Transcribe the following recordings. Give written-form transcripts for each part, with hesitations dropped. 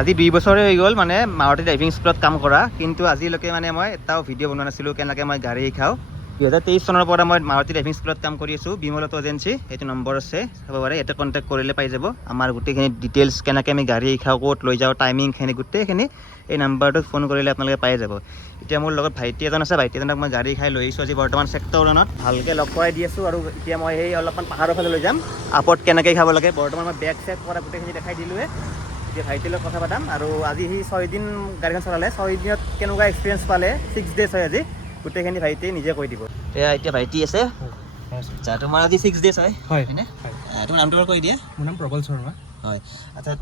আজি 2 বছৰে হৈ গ'ল মানে মাৰুতি ড্ৰাইভিং স্কুলত কাম কৰা, কিন্তু আজিলৈকে মানে মই এটাও ভিডিঅ' বনোৱা নাছিলোঁ কেনেকৈ মই গাড়ী শিকাওঁ। 2023 চনৰ পৰা মই মাৰুতি ড্ৰাইভিং স্কুলত কাম কৰি আছোঁ। বিমল অটো এজেঞ্চি, এইটো নম্বৰ আছে, চাব পাৰে। ইয়াতে কণ্টেক্ট কৰিলে পাই যাব আমাৰ গোটেইখিনি ডিটেইলছ, কেনেকৈ আমি গাড়ী শিকাওঁ, ক'ত লৈ যাওঁ, টাইমিংখিনি গোটেইখিনি এই নাম্বাৰটোত ফোন কৰিলে আপোনালোকে পাই যাব। এতিয়া মোৰ লগত ভাইটি এজন আছে, ভাইটি এজনক মই গাড়ী শিকাই লৈ আহিছোঁ আজি বৰ্তমান ছেক্টৰ 1ত। ভালকৈ লগ কৰাই দি আছোঁ আৰু এতিয়া মই সেই অলপমান পাহাৰৰ ফালে লৈ যাম, আপত কেনেকৈ খাব লাগে। বৰ্তমান মই বেগ চেক কৰা গোটেইখিনি দেখাই দিলোঁৱে। এতিয়া ভাইটিৰ লগত কথা পাতাম আৰু আজি সি 6 দিন গাড়ীখন চলালে, 6 দিনত কেনেকুৱা এক্সপিৰিয়েঞ্চ পালে, 6 ডেজ হয় আজি, গোটেইখিনি ভাইটিয়ে নিজে কৈ দিব। এতিয়া ভাইটি আছে, আচ্ছা তোমাৰ আজি 6 ডেজ হয় হয়নে? তোমাৰ নামটো কৈ দিয়া। মোৰ নাম প্ৰবল শৰ্মা। হয়, আচ্ছা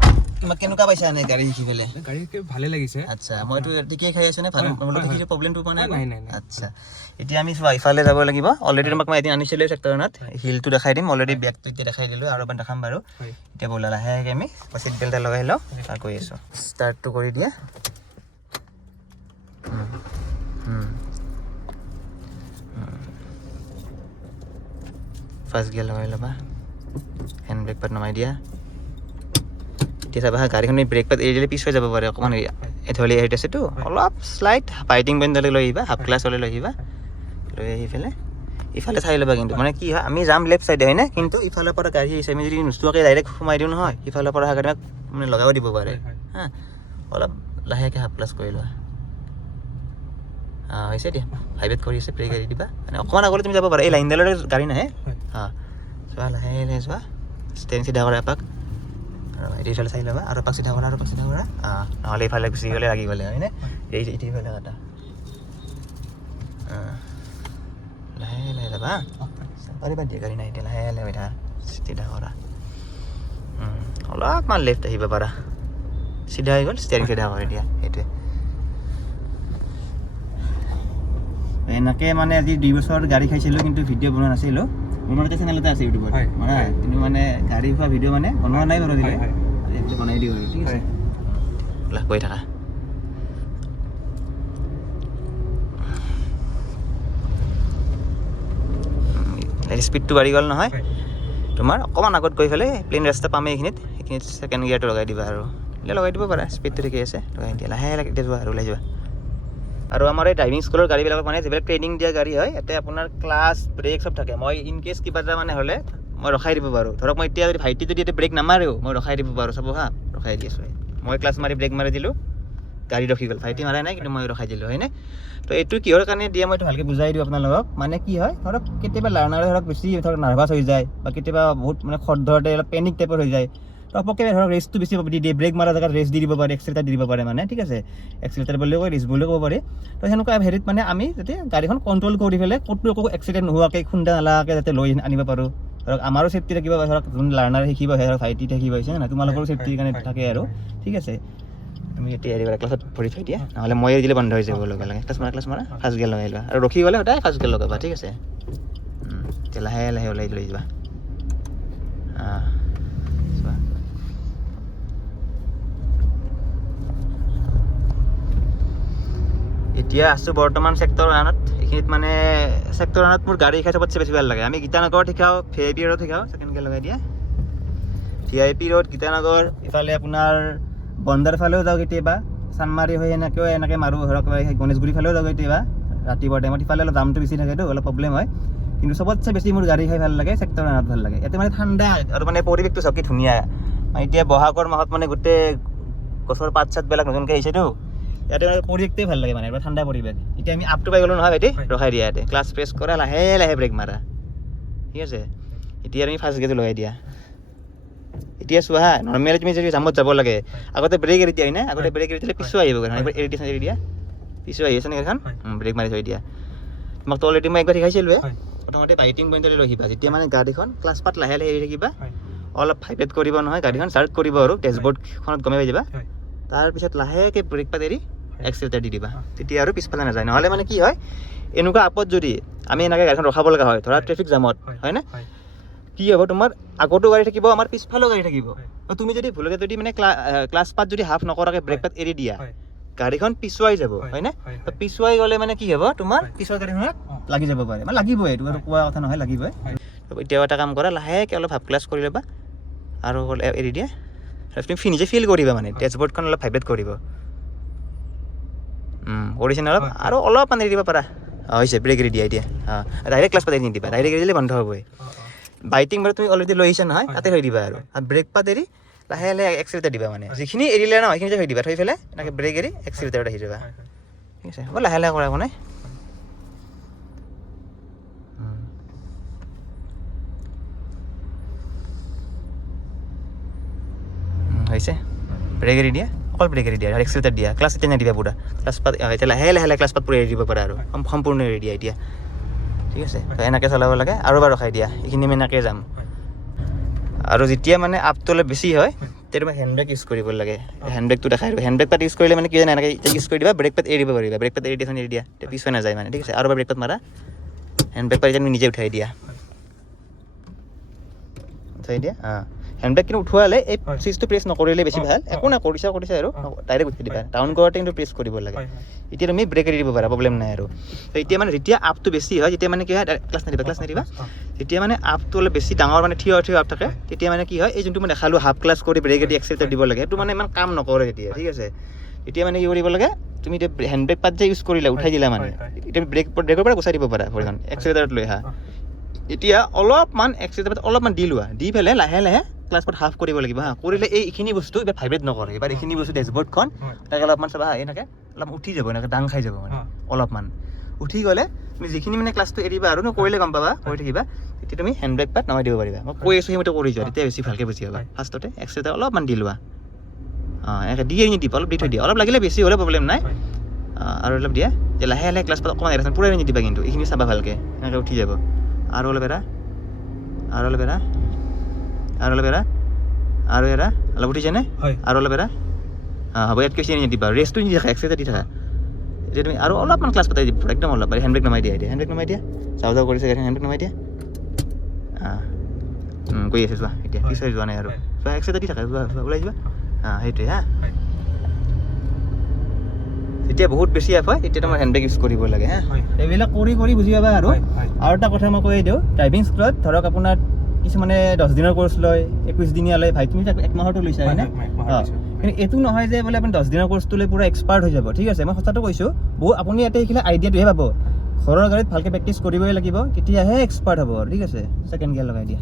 তোমাক কেনেকুৱা পাইছা এনে গাড়ী শিকি পেলাই? গাড়ী ভালে লাগিছে। আচ্ছা মইতো ঠিকেই খাই আছোঁ নে? ভাল দেখিছোঁ, প্ৰব্লেমটো পোৱা নাই? নাই। আচ্ছা এতিয়া আমি চোৱা ইফালে যাব লাগিব। অলৰেডি তোমাক মই এদিন আনিছিলোঁ ছেক্টৰ 1ত, হিলটো দেখাই দিম। অলৰেডি বেগটো এতিয়া দেখাই দিলোঁ আৰু এবাৰ দেখাম বাৰু। এতিয়া ব'লা লাহেকৈ আমি চিট বেল্ট লগাই লওঁ আৰু কৈ আছোঁ। ষ্টাৰ্টটো কৰি দিয়া। ফাৰ্ষ্ট গিয়াৰ লগাই ল'বা, হেণ্ড ব্ৰেক পাত নমাই দিয়া। এতিয়া চাবা গাড়ীখন ব্ৰেক পাত এৰি দিলে পিছ হৈ যাব পাৰে অকণমান, এথলি হেৰিত আছেতো অলপ শ্লাইট ফাইটিং পইণ্টলৈ লৈ আহিবা, হাফ ক্লাছলৈ লৈ আহিবা। লৈ আহি পেলাই ইফালে চাই ল'বা। কিন্তু মানে কি হয়, আমি যাম লেফ্ট চাইডে হয়নে, কিন্তু ইফালৰ পৰা গাড়ী আহিছে, আমি যদি নোচোৱাকৈ ডাইৰেক্ট সোমাই দিওঁ নহয়, ইফালৰ পৰা অহা গাড়ীক মানে লগাব দিব পাৰে। হা, অলপ লাহেকৈ হাফ ক্লাছ কৰি লোৱা। হৈছে দিয়া, হাইৱেত কৰি আছে, ব্ৰেক এৰি দিবা। মানে অকণমান আগলৈ তুমি যাব পাৰা, এই লাইনডালৰ গাড়ী নাহে। চোৱা লাহে লাহে চোৱা, ষ্টেণ্ড চিধা কৰা এপাক আৰু এইফালে চাই ল'বা, আৰু এপাক চিধা কৰা, আৰু এপাক চিধা কৰা। নহ'লে ইফালে গুচি গ'লে লাগি গ'লে হয়নে? এইফালে কাটা, লাহে লাহে যাবা। পাৰিবা দিয়া, গাড়ী নাই এতিয়া, লাহে লাহে হৈ থাকা, চিধা কৰা। অলপমান লেফ্ট আহিব পাৰা, চিধা হৈ গ'ল, ষ্টেৰিং চিধা কৰি দিয়া। সেইটোৱে এনেকৈ মানে আজি 2 বছৰ গাড়ী খাইছিলোঁ, কিন্তু ভিডিঅ' বনোৱা নাছিলোঁ। মোৰ মানে চেনেলতে আছে ইউটিউবত, কিন্তু মানে গাড়ী খোৱা ভিডিঅ' মানে বনোৱা নাই বাৰু, দিলে বনাই দিওঁ আৰু। ঠিক আছে, লাহ গৈ থাকা। স্পীডটো বাঢ়ি গ'ল নহয় তোমাৰ, অকণমান আগত গৈ পেলাই প্লেইন ৰাস্তা পামেই এইখিনিত ছেকেণ্ড গিয়াৰটো লগাই দিবা। আৰু এতিয়া লগাই দিব পাৰা, স্পীডটো ঠিকে আছে, লগাই দিয়া। লাহে লাহে এতিয়া যোৱা আৰু ওলাই যোৱা। আৰু আমাৰ এই ড্ৰাইভিং স্কুলৰ গাড়ীবিলাকত মানে যিবিলাক ট্ৰেইনিং দিয়া গাড়ী হয়, ইয়াতে আপোনাৰ ক্লাছ ব্ৰেক চব থাকে। মই ইন কেছ কিবা এটা মানে হ'লে মই ৰখাই দিব পাৰোঁ। ধৰক মই এতিয়া যদি ভাইটি যদি এতিয়া ব্ৰেক নামাৰেও মই ৰখাই দিব পাৰোঁ। চাব হা, ৰখাই দি আছোঁ। মই ক্লাছ মাৰি ব্ৰেক মাৰি দিলোঁ, গাড়ী ৰখি গ'ল। ভাইটি মাৰাই নাই, কিন্তু মই ৰখাই দিলোঁ হয়নে? তো এইটো কিহৰ কাৰণে দিয়ে মই এইটো ভালকৈ বুজাই দিওঁ আপোনালোকক। মানে কি হয়, ধৰক কেতিয়াবা লাৰ্ণাৰে ধৰক বেছি ধৰক নাৰ্ভাছ হৈ যায়, বা কেতিয়াবা বহুত মানে খৰধৰতে অলপ পেনিক টাইপৰ হৈ যায়, তো পটককৈ ধৰক ৰেষ্টটো বেছি দি দিয়ে, ব্ৰেক মাৰা জেগাত ৰেষ্ট দি দিব পাৰে, এক্সিলেটাৰ দি দিব পাৰে মানে। ঠিক আছে, এক্সিলেটাৰ বুলিও কয়, ৰেষ্ট বুলিও ক'ব পাৰি। তো সেনেকুৱা হেৰিত মানে আমি যাতে গাড়ীখন কণ্ট্ৰল কৰি পেলাই ক'তো একো এক্সিডেণ্ট নোহোৱাকৈ, খুন্দা নালাকৈ যাতে লৈ আনিব পাৰোঁ। ধৰক আমাৰো ছেফটি থাকিব, ধৰক যোন লাৰ্ণাৰ শিকিব ধৰক ভাইটি থাকিব হৈছে নাই, তোমালোকৰো ছেফটিৰ কাৰণে থাকে আৰু। ঠিক আছে, তুমি এতিয়া হেৰি কৰা, ক্লাছত ভৰি থৈ দিয়া, নহ'লে মই এৰি দিলে বন্ধ হৈ যাব লগে লগে। ক্লাছ মাৰা, ফাৰ্ষ্ট গিয়াৰ লগাই লোৱা, আৰু ৰখি গ'লে সদায় ফাৰ্ষ্ট গিয়াৰ লগাবা। ঠিক আছে, এতিয়া লাহে লাহে ওলাই লৈ যোৱা। চোৱা, এতিয়া আছোঁ বৰ্তমান ছেক্টৰ 1ত। এইখিনিত মানে ছেক্টৰ 1ত মোৰ গাড়ী শিকাই চবতছে বেছি ভাল লাগে। আমি গীতানগৰত শিকাওঁ, VIP ৰোড শিকাওঁ, ছেকেণ্ড গিয়াৰ লগাই দিয়া। VIP ৰোড, গীতানগৰ, ইফালে আপোনাৰ বন্দাৰ ফালেও যাওঁ কেতিয়াবা, চানমাৰী হৈ এনেকৈ মাৰোঁ। ধৰক গণেশগুৰি ফালেও যাওঁ কেতিয়াবা ৰাতিপুৱা টাইমত। ইফালে অলপ দামটো বেছি থাকেতো, অলপ প্ৰব্লেম হয়। কিন্তু চবতছে বেছি মোৰ গাড়ী খাই ভাল লাগে ছেক্টৰ 1ত ভাল লাগে। ইয়াতে মানে ঠাণ্ডা আৰু মানে পৰিৱেশটো চব কি ধুনীয়া। এতিয়া বহাগৰ মাহত মানে গোটেই গছৰ পাত চাতবিলাক নতুনকৈ আহিছেতো, ইয়াতে মানে পৰিৱেশটোৱে ভাল লাগে, মানে এবাৰ ঠাণ্ডা পৰিৱেশ। এতিয়া আমি আপটো পাই গ'লোঁ নহয় ভাইটি, ৰখাই দিয়া ইয়াতে, ক্লাছ প্ৰেছ কৰা, লাহে লাহে ব্ৰেক মাৰা। ঠিক আছে, এতিয়া আমি ফাৰ্ষ্ট গিয়াৰটো লগাই দিয়া। এতিয়া চোৱা হা, নৰ্মেলি তুমি যদি জামত যাব লাগে, আগতে ব্ৰেক এৰি দিয়া হয় না, আগতে ব্ৰেক এৰি দিলে পিছুৱা আহিব গাড়ীখন। এবাৰ এৰি দিয়া, পিছুৱা আহি আছে নে গাড়ীখন? ব্ৰেক মাৰি থৈ দিয়া। তোমাকতো অলৰেডি মই একবাৰ শিকাইছিলোঁৱে। প্ৰথমতে ফাইটিং পইণ্টলৈ লৈ আহিবা। যেতিয়া মানে গাড়ীখন ক্লাছ পাত লাহে লাহে এৰি থাকিবা, অলপ ভাইব্ৰেট কৰিব নহয়, গাড়ীখন ষ্টাৰ্ট কৰিব আৰু ডেছবৰ্ডখনত গমে পাই যাবা। তাৰপিছত লাহেকৈ ব্ৰেক পাত এৰি এক্সিলেটাৰ দি দিবা, তেতিয়া আৰু পিছফালে নাযায়। নহ'লে মানে কি হয়, এনেকুৱা আপত যদি আমি এনেকৈ গাড়ীখন ৰখাব লগা হয়, ধৰা ট্ৰেফিক জামত হয়নে, কি হ'ব, তোমাৰ আগতো গাড়ী থাকিব, আমাৰ পিছফালেও গাড়ী থাকিব। তুমি যদি ভুলকৈ যদি মানে ক্লাছ পাত যদি হাফ নকৰাকৈ ব্ৰেক পাত এৰি দিয়া, গাড়ীখন পিছুৱাই যাব হয়নে? তো পিছুৱাই গ'লে মানে কি হ'ব, তোমাৰ পিছৰ গাড়ীখনত লাগি যাব পাৰে, মানে লাগিবই, এইটো আৰু কোৱা কথা নহয়, লাগিবই। এতিয়াও এটা কাম কৰা, লাহেকৈ অলপ হাফ ক্লাছ কৰি ল'বা আৰু এৰি দিয়া। তুমি নিজে ফিল কৰিবা মানে ডেছবৰ্ডখন অলপ ভাইব্ৰেট কৰিব কৰিছে নে অলপ আৰু অলপমান এৰি দিব পাৰা হৈছে ব্ৰেক এৰি দিয়া এতিয়া ডাইৰেক্ট ক্লাছ পাত এৰি নিদিবা ডাইৰেক্ট এৰি দিলে বন্ধ হ'বই বাইটিং বাৰু তুমি অলৰেডি লৈ আহিছা নহয় তাতে থৈ দিবা আৰু ব্ৰেক পাত এৰি লাহে লাহে এক্সিলেটাৰ দিবা মানে যিখিনি এৰিলে ন সেইখিনি থৈ দিবা থৈ পেলাই এনেকৈ ব্ৰেক এৰি এক্সিলেটাৰত আহি যাবা ঠিক আছে হ'ব লাহে লাহে কৰা একো নাই হৈছে ব্ৰেক এৰি দিয়া অকল ব্ৰেক এৰি দিয়া আৰু এক্সিলেটাৰ দিয়া ক্লাছ এতিয়া নিদিবা পুৰা ক্লাছ পাত এতিয়া লাহে লাহে লাহে ক্লাছ পাত পুৰা এৰি দিব পাৰা আৰু সম্পূৰ্ণ এৰি দিয়া এতিয়া ঠিক আছে তো এনেকৈ চলাব লাগে আৰু এবাৰ ৰখাই দিয়া এইখিনি আমি এনেকৈ যাম আৰু যেতিয়া মানে আপটো অলপ বেছি হয় তেতিয়া তুমি হেণ্ড ব্ৰেক ইউজ কৰিব লাগে হেণ্ড ব্ৰেকটো দেখাই দিব হেণ্ড ব্ৰেক পাত ইউজ কৰিলে মানে কি জানা এনেকৈ ইউজ কৰি দিবা ব্ৰেক পাত এৰি দিব পাৰিবা ব্ৰেক পাত এৰি দিয়া তেতিয়া পিছুৱাই নাযায় মানে ঠিক আছে আৰু এবাৰ ব্ৰেক পাত মাৰা হেণ্ড ব্ৰেক পাত এতিয়া তুমি নিজে উঠাই দিয়া হেণ্ড ব্ৰেক কিন্তু উঠোৱালে এই চুইচটো প্ৰেছ নকৰিলে বেছি ভাল একো নাই কৰিছা আৰু ডাইৰেক্ট উঠাই দিবা ডাউন কৰোঁতে কিন্তু প্ৰেছ কৰিব লাগে এতিয়া তুমি ব্ৰেক এৰি দিব পাৰা প্ৰব্লেম নাই আৰু এতিয়া মানে যেতিয়া আপটো বেছি হয় তেতিয়া মানে কি হয় ক্লাছ নিদিবা যেতিয়া মানে আপটো অলপ বেছি ডাঙৰ মানে থিয় আপ থাকে তেতিয়া মানে কি হয় এই যোনটো মই দেখালোঁ হাফ ক্লাছ কৰি ব্ৰেক এৰি এক্সিলেটাৰ দিব লাগে সেইটো মানে ইমান কাম নকৰে তেতিয়া ঠিক আছে এতিয়া মানে কি কৰিব লাগে তুমি এতিয়া হেণ্ড ব্ৰেক পাত যে ইউজ কৰিলা উঠাই দিলা মানে এতিয়া ব্ৰেকৰ পৰা গুচাই দিব পাৰা ভৰিখন এক্সিলেটাৰত লৈ আহা এতিয়া অলপমান এক্সিলেটাৰত অলপমান দি লোৱা দি পেলাই লাহে লাহে ক্লাছ পাত হাফ কৰিব লাগিব কৰিলে এইখিনি বস্তু এবাৰ ভাইব্ৰেট নকৰে এবাৰ এইখিনি বস্তু ডেছবৰ্ডখন তাকে অলপমান চাবা এনেকৈ অলপ উঠি যাব এনেকৈ দাং খাই যাব মানে অলপমান উঠি গ'লে তুমি যিখিনি মানে ক্লাছটো এৰিবা আৰু কৰিলে গম পাবা কৰি থাকিবা তেতিয়া তুমি হেণ্ড ব্ৰেক পাত নমাই দিব পাৰিবা মই কৈ আছোঁ সেইমতে কৰি যোৱা তেতিয়া বেছি ভালকৈ বুজি পাবা ফাৰ্ষ্টতে এক্সিলেটাৰ অলপমান দি লোৱা এনেকৈ দি নিদিবা অলপ দি থৈ দিয়া অলপ লাগিলে বেছি হ'লে প্ৰব্লেম নাই আৰু অলপ দিয়া যে লাহে লাহে ক্লাছ পাত অকণমান এৰাচোন পূৰাই নিদিবা কিন্তু এইখিনি চাবা ভালকৈ এনেকৈ উঠি যাব আৰু অলপ এৰা আৰু অলপ এৰা আৰু অলপ এৰা আৰু এৰা অলপ উঠিছেনে আৰু অলপ এৰা হ'ব ইয়াত কৈছে নিদিবা ৰেষ্টটো নিদি থাকা এক্সাৰচাইজ দি থাকা এতিয়া তুমি আৰু অলপমান ক্লাছ পাতাই দিব একদম অলপ হেণ্ড ব্ৰেক নমাই দিয়া এতিয়া হেণ্ড ব্ৰেক নমাই দিয়া যাওঁ কৰিছে হেণ্ড ব্ৰেক নমাই দিয়া কৈ আছে যোৱা এতিয়া পিছাই যোৱা নাই আৰু চোৱা এক্সাৰচাইজ দি থাকা যোৱা ওলাই যোৱা সেইটোৱে যেতিয়া বহুত বেছি এফ হয় তেতিয়া তোমাৰ হেণ্ড ব্ৰেক ইউজ কৰিব লাগে এইবিলাক কৰি বুজি পাবা আৰু এটা কথা মই কৈ দিওঁ ড্ৰাইভিং স্কুলত ধৰক আপোনাৰ কিছুমানে 10 দিনৰ কোৰ্চ লয় 21 দিনীয়া লয় ভাই তুমি 1 মাহৰটো লৈছা হয়নে কিন্তু এইটো নহয় যে বোলে আপুনি 10 দিনৰ কোৰ্চটো লৈ পুৰা এক্সপাৰ্ট হৈ যাব ঠিক আছে মই সঁচাটো কৈছোঁ আপুনি ইয়াতে শিকিলে আইডিয়াটোহে পাব ঘৰৰ গাড়ীত ভালকৈ প্ৰেক্টিচ কৰিবই লাগিব তেতিয়াহে এক্সপাৰ্ট হ'ব আৰু ঠিক আছে ছেকেণ্ড গিয়াৰ লগাই দিয়া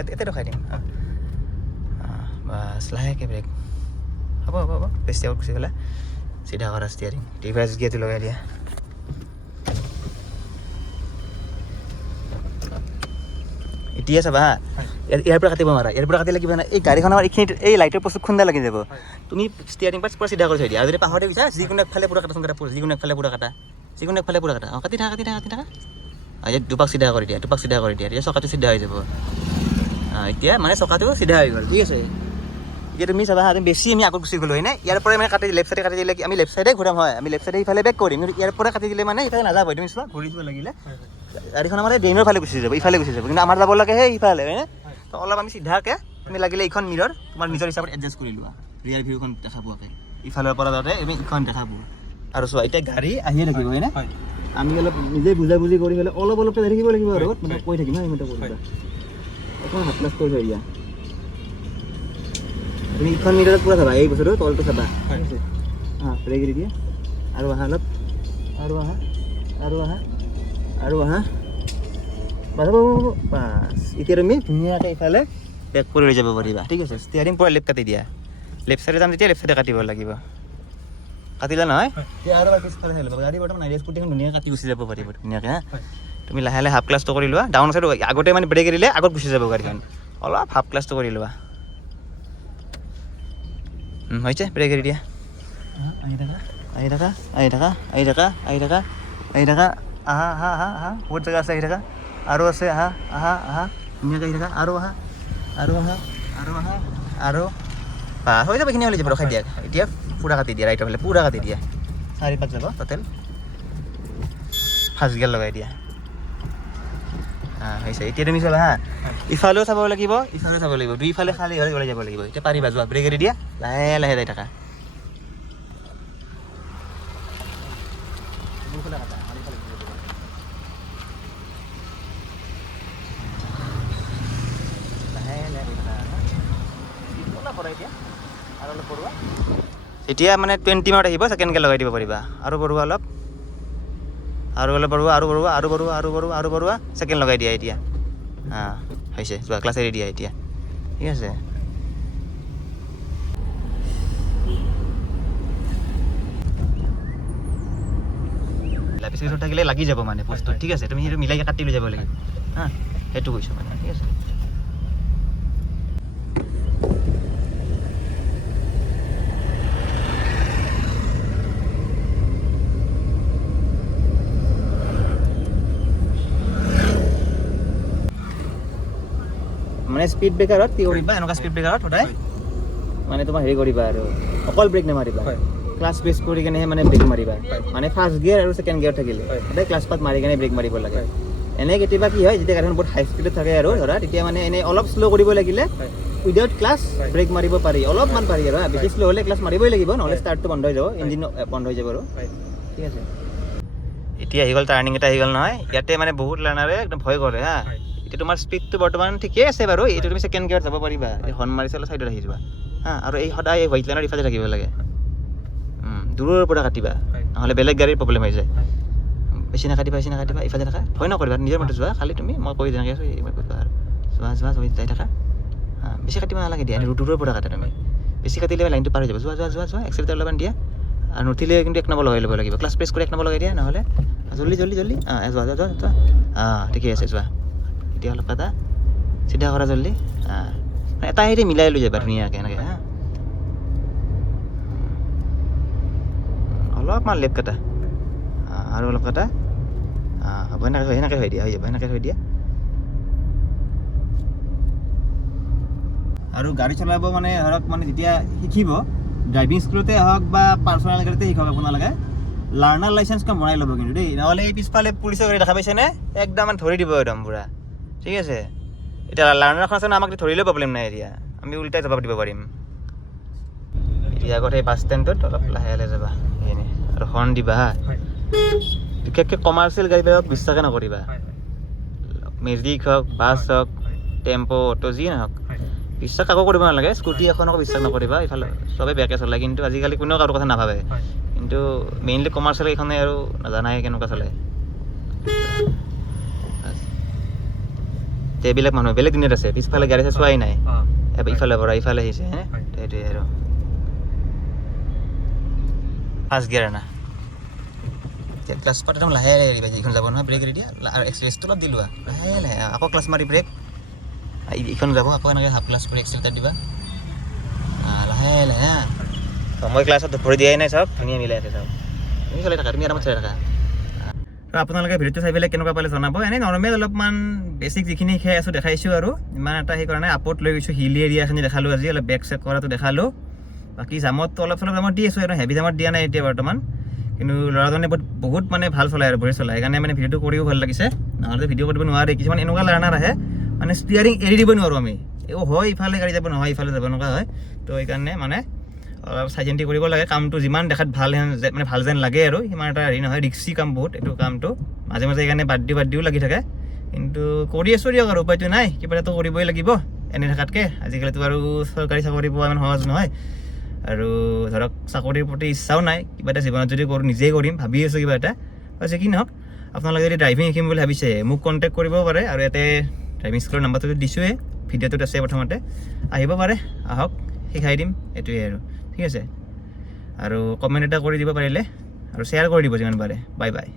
এতিয়া ৰখাই দিম বাছ লাহেকৈ ব্ৰেক হ'ব বেছি আগত গুচি গ'লে চিধা কৰা ষ্টিয়াৰিং ৰিভাৰ্ছ গিয়াৰটো লগাই দিয়া এতিয়া চাবা ইয়াৰ পৰা কাটিব মাৰা ইয়াৰ পৰা কাটিলে কিবা নাই এই গাড়ীখন আমাৰ এইখিনিত এই লাইটৰ পষ্ট খুন্দা লাগি যাব তুমি ষ্টিয়াৰিং পাছ পুৰা চিধা কৰি থৈ দিয়া আৰু যদি পাহৰি গৈছা যিকোনো একফালে পুৰা কাটা যিকোনো একফালে পুৰা কাটা কাটি থাকা এতিয়া দুপাক চিধা কৰি দিয়া এতিয়া চকাটো চিধা হৈ যাব এতিয়া মানে চকাটো চিধা হৈ গ'ল ঠিক আছে এতিয়া তুমি চাবা তুমি বেছি আমি আগত গুচি গ'লো হয়নে ইয়াৰ পৰাই মানে কাটি লেফ্ট চাইডে কাটি দিলে আমি লেফ্ট চাইডে ঘূৰাম হয় আমি লেফ্ট চাইডে ইফালে বেক কৰিম কিন্তু ইয়াৰ পৰা কাটি দিলে মানে ইফালে নাযাব তুমি চোৱা ঘূৰি যোৱা লাগিলে গাড়ীখন আমাৰ ড্ৰেইনৰ ফালে গুচি যাব ইফালে গুচি যাব কিন্তু আমাৰ যাব লাগে সেই ইফালে হয়নে তো অলপ আমি চিধাকৈ তুমি লাগিলে এইখন মিৰৰ তোমাৰ নিজৰ হিচাপত এডজাষ্ট কৰি লোৱা ৰিয়াৰ ভিউখন দেখা পোৱাকৈ ইফালৰ পৰা যাওঁতে আমি ইখন দেখা পোৱা আৰু চোৱা এতিয়া গাড়ী আহিয়ে থাকিব হয়নে আমি অলপ নিজে বুজাবুজি কৰি পেলাই অলপ ধৰি থাকিব লাগিব আৰু মানে কৈ থাকিম সেইমতে কৰিবা অকণ হাত প্লাছ কৰি থৈ দিয়া তুমি ইখন মিৰত পুৰা চাবা এই বছৰটো তলটো চাবা ব্ৰেক এৰি দিয়া আৰু আহা অলপ আৰু আহা বাছ এতিয়া তুমি ধুনীয়াকৈ ইফালে বেক কৰি লৈ যাব পাৰিবা ঠিক আছে ষ্টিয়াৰিং পুৰা লেফ্ট কাটি দিয়া লেফ্ট চাইডে যাম তেতিয়া লেফ্ট চাইডে কাটিব লাগিব কাটিলা নহয় এতিয়া আৰু পিছফালে চাই ল'বা গাড়ী বৰ্তমান নাইডিয়া স্কুটিখন ধুনীয়াকৈ কাটি গুচি যাব পাৰিব ধুনীয়াকৈ তুমি লাহে লাহে হাফ ক্লাছটো কৰি লোৱা ডাউন চাইড আগতে মানে ব্ৰেক এৰিলে আগত গুচি যাব গাড়ীখন অলপ হাফ ক্লাছটো কৰি লোৱা হৈছে ব্ৰেক এৰি দিয়া আহি থাকা আহা বহুত জেগা আছে আহি থাকা আৰু আছে আহা ধুনীয়াকৈ আহি থাকা আৰু আহা হৈ যাব এইখিনি ওলাই যাব ৰখাই দিয়া এতিয়া পুৰা কাটি দিয়া ৰাইটৰ ফালে পুৰা কাটি দিয়া 4-5 যাব টোটেল ফাৰ্ষ্ট গিয়াৰ লগাই দিয়া হৈছে এতিয়া তুমি চাবা ইফালেও চাব লাগিব দুইফালে খালী হৈ ওলাই যাব লাগিব এতিয়া পাৰিবা যোৱা ব্ৰেক এৰি দিয়া লাহে লাহে যাই থাকা অলপ বঢ়োৱা এতিয়া মানে 20 মানত আহিব ছেকেণ্ড গিয়াৰ লগাই দিব পাৰিবা আৰু বঢ়োৱা অলপ আৰু অলপ বঢ়োৱা আৰু বঢ়োৱা আৰু বঢ়োৱা আৰু বঢ়োৱা আৰু বঢ়োৱা ছেকেণ্ড লগাই দিয়া এতিয়া হৈছে যোৱা ক্লাছ এৰি দিয়া এতিয়া ঠিক আছে পিছত থাকিলে লাগি যাব মানে বস্তু ঠিক আছে তুমি সেইটো মিলাই কাটি লৈ যাব লাগিব সেইটো কৈছোঁ মানে ঠিক আছে মানে স্পীড ব্ৰেকাৰত কি কৰিবা এনেকুৱা স্পীড ব্ৰেকাৰত সদায় মানে তোমাৰ হেৰি কৰিবা আৰু অকল ব্ৰেক নামাৰিবা ক্লাছ প্ৰেছ কৰি কেনেহে মানে ব্ৰেক মাৰিবা মানে ফাৰ্ষ্ট গিয়াৰ আৰু ছেকেণ্ড গিয়াৰ থাকিলে সদায় ক্লাছ পাত মাৰি কেনে ব্ৰেক মাৰিব লাগে এনে কেতিয়াবা কি হয় যেতিয়া গাড়ীখন বহুত হাই স্পীডত থাকে আৰু ধৰা তেতিয়া মানে এনে অলপ শ্ল' কৰিব লাগিলে উইদাউট ক্লাছ ব্ৰেক মাৰিব পাৰি অলপমান পাৰি আৰু বেছি শ্ল' হ'লে ক্লাছ মাৰিবই লাগিব নহ'লে ষ্টাৰ্টটো বন্ধ হৈ যাব ইঞ্জিন বন্ধ হৈ যাব আৰু ঠিক আছে এতিয়া আহি গ'ল টাৰ্ণিং এটা আহি গ'ল নহয় ইয়াতে মানে বহুত লাৰ্ণাৰে একদম ভয় কৰে এতিয়া তোমাৰ স্পীডটো বৰ্তমান ঠিকেই আছে বাৰু এইটো তুমি ছেকেণ্ড গিয়াৰত যাব পাৰিবা এই হৰ্ণ মাৰি চালে ছাইডত আহি যোৱা আৰু এই সদায় এই হোৱাইট লাইনৰ ইফালে থাকিব লাগে দূৰৰ পৰা কাটিবা নহ'লে বেলেগ গাড়ীৰ প্ৰব্লেম হৈ যায় বেছি নাকাটিবা ইফালে থাকা ভয় নকৰিবা নিজৰ মতে যোৱা খালি তুমি মই কৈ যেনেকৈ আছোঁ মই কৈবা আৰু যোৱা যাই থাকা বেছি কাটিব নালাগে দিয়া দূৰৰ পৰা কাটা তুমি বেছি কাটিলে লাইনটো পাৰ হৈ যাব যোৱা এক্সিলেটাৰ অলপমান দিয়া আৰু নুঠিলে কিন্তু 1 নম্বৰ লগাই ল'ব লাগিব ক্লাছ প্ৰেছ কৰি 1 নম্বৰ লগাই দিয়া নহ'লে জল্দি যোৱা ঠিকে আছে যোৱা এতিয়া অলপ কাটা চিধা কৰা জল্দি এটা হেৰি মিলাই লৈ যাবা ধুনীয়াকৈ এনেকৈ অলপমান লেফ্ট কাটা আৰু অলপ কাটা হ'ব সেনেকৈ হৈ দিয়া হৈ যাব সেনেকৈ থৈ দিয়া আৰু গাড়ী চলাব মানে ধৰক মানে যেতিয়া শিকিব ড্ৰাইভিং স্কুলতে হওক বা পাৰ্চনেল গাড়ীতে শিকক আপোনালোকে লাৰ্ণাৰ লাইচেঞ্চখন বনাই ল'ব কিন্তু দেই নহ'লে এই পিছফালে পুলিচৰ গাড়ী দেখা পাইছেনে একদম মানে ধৰি দিব একদম পূৰা ঠিক আছে এতিয়া লাৰ্ণাৰখন আছে আমাক ধৰিলেও প্ৰব্লেম নাই এতিয়া আমি উল্টাই জবাব দিব পাৰিম এতিয়া আগত সেই বাছ ষ্টেণ্ডটোত অলপ লাহে যাবা এনেই আৰু হৰ্ণ দিবা বিশেষকৈ কমাৰ্চিয়েল গাড়ীবিলাকক বিশ্বাসে নকৰিবা মেজিক হওক বাছ হওক টেম্পো অটো যি নহওক বিশ্বাস কাকো কৰিব নালাগে স্কুটি এখনকো বিশ্বাস নকৰিবা ইফালে চবেই বেয়াকৈ চলায় কিন্তু আজিকালি কোনেও কাৰো কথা নাভাবে কিন্তু মেইনলি কমাৰ্চিয়েল এইখনে আৰু নাজানাই কেনেকুৱা চলে এইবিলাক মানুহ বেলেগ দুনিয়াত আছে পিছফালে গাড়ী চোৱাই নাই ইফালে পৰা ইফালে আহিছে সেইটোৱে আৰু ফাৰ্ষ্ট গিয়াৰ না ক্লাছ পাত একদম লাহে এৰিবা এইখন যাব নহয় ব্ৰেক এৰি দিয়া আৰু এক্সিলেটাৰটো অলপ দি লোৱা লাহে আকৌ ক্লাছ মাৰি ব্ৰেক এইখন যাব আকৌ এনেকৈ হাফ ক্লাছ কৰি এক্সিলেটাৰ দিবা লাহে মই ক্লাছত ভৰি দিয়াই নাই চাওক ধুনীয়া মিলাই আছে চাওক তুমি চলাই থাকা তুমি আৰামত চলাই থাকা তো আপোনালোকে ভিডিঅ'টো চাই পেলাই কেনেকুৱা পালে জনাব এনেই নৰ্মেল অলপমান বেছিক যিখিনি শিকাই আছোঁ দেখাইছোঁ আৰু ইমান এটা সেই কৰা নাই আপত লৈ গৈছোঁ হিলি এৰিয়াখিনি দেখালোঁ আজি অলপ বেক চেক কৰাটো দেখালোঁ বাকী জামতটো অলপ চলপ জামত দি আছোঁ আৰু হেভি জামত দিয়া নাই এতিয়া বৰ্তমান কিন্তু ল'ৰাজনে বহুত মানে ভাল চলায় আৰু ভৰি চলায় সেইকাৰণে মানে ভিডিঅ'টো কৰিও ভাল লাগিছে নহ'লে ভিডিঅ' কৰিব নোৱাৰে কিছুমান এনেকুৱা লাৰ্ণাৰ আহে মানে ষ্টিয়াৰিং এৰি দিব নোৱাৰোঁ আমি হয় ইফালে গাড়ী যাব নহয় ইফালে যাব এনেকুৱা হয় তো সেইকাৰণে মানে অলপ চাইজেণ্টি কৰিব লাগে কামটো যিমান দেখাত ভাল মানে ভাল যেন লাগে আৰু সিমান এটা হেৰি নহয় ৰিক্সি কাম বহুত এইটো কামটো মাজে সেইকাৰণে বাদ দিও লাগি থাকে কিন্তু কৰি আছোঁ দিয়ক আৰু উপায়টো নাই কিবা এটাতো কৰিবই লাগিব এনে থকাতকৈ আজিকালিতো আৰু চৰকাৰী চাকৰি পোৱা ইমান সহজ নহয় আৰু ধৰক চাকৰিৰ প্ৰতি ইচ্ছাও নাই কিবা এটা জীৱনত যদি কৰোঁ নিজেই কৰিম ভাবি আছোঁ কিবা এটা হৈছে কি নহওক আপোনালোকে যদি ড্ৰাইভিং শিকিম বুলি ভাবিছে মোক কণ্টেক্ট কৰিব পাৰে আৰু ইয়াতে ড্ৰাইভিং স্কুলৰ নাম্বাৰটো দিছোঁৱে ভিডিঅ'টোত আছে প্ৰথমতে আহিব পাৰে আহক শিকাই দিম এইটোৱে আৰু ঠিক আছে আৰু কমেণ্ট এটা কৰি দিব পাৰিলে আৰু শ্বেয়াৰ কৰি দিব যিমান পাৰে বাই